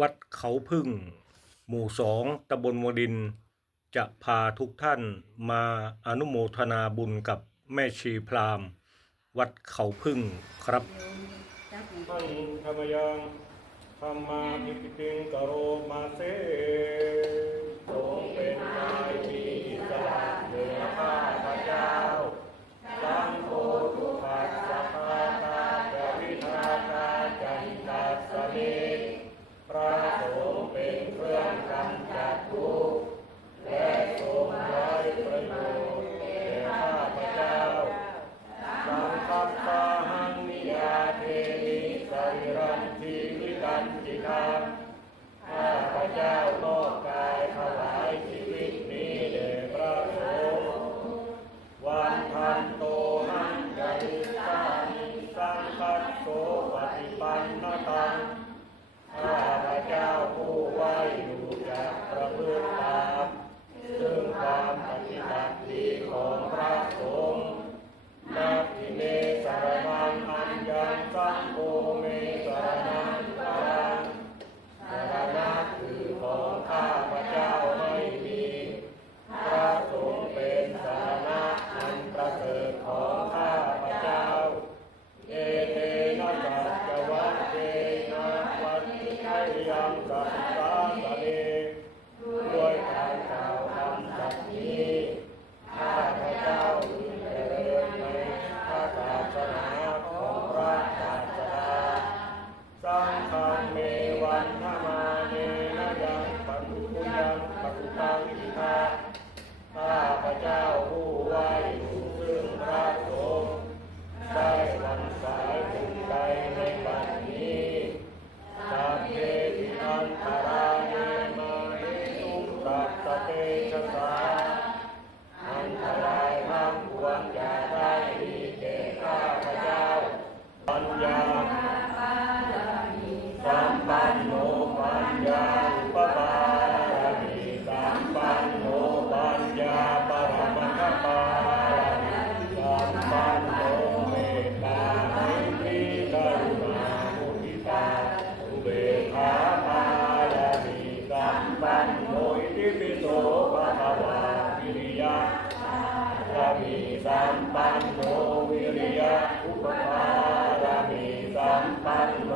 วัดเขาพึ่ง หมู่สองตำบลมวดิน จะพาทุกท่านมาอนุโมทนาบุญกับแม่ชีพรามวัดเขาพึ่งครับท่านธรรมยังธรรมาพิติงกโรมาันข้าพระเจ้าโลกกายถวายชีวิตนี้เด่พระสงฆ์วันทันโตหันใจริสานสังคัสโสปฏิปันนตังข้าพระเจ้าผู้ไว้อยู่จากประพฤติตามซึ่งความปฏิบัติดีของพระสงฆ์ Mariam, God, ปัตตเตชะสา สัมปันโนวิริยะอุปปารามีสัมปันโน